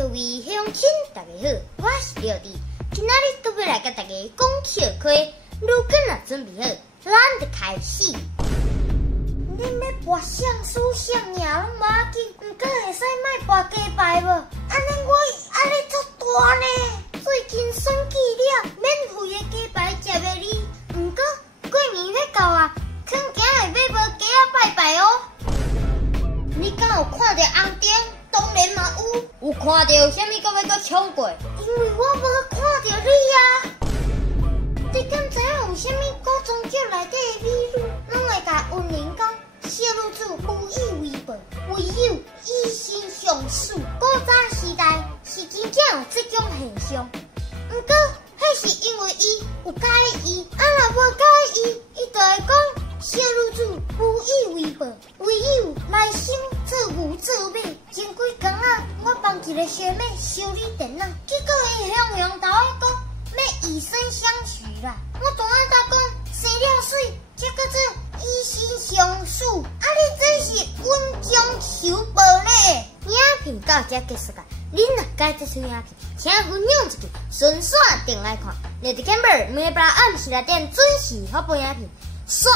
各位乡亲，大家好，我是廖弟，今仔日都要来甲大家讲笑话。如果若准备好，咱就开始。恁要拔橡树、橡叶拢无要紧，毋过会使卖拔鸡排无？安尼我压力足大呢。最近选举了，免费的鸡排食袂哩。毋过过年要到啊，肯定会买无鸡仔拜拜哦。你敢有看到红灯？当然嘛有。有看到啥物？搁要搁冲过？因为我无看到你啊。你敢知影有啥物古装剧内底的美女，拢会甲运营讲小女子无以为报，唯有以身相许。古早时代是真正有这种现象，毋过迄是因为伊有介意，若无介意，伊就会讲小女子无以为报，唯有来生做牛做马。前几工啊，我帮一个学妹修理电脑，结果伊向头仔讲要以身相许啦。我当然甲讲生了水，才叫做以身相许。你真是恩将仇报呢！影片到这结束啦，恁若介这出影片，请分享一下，顺续订来看。你的 camera 每晡暗时来点准时发布影片，刷。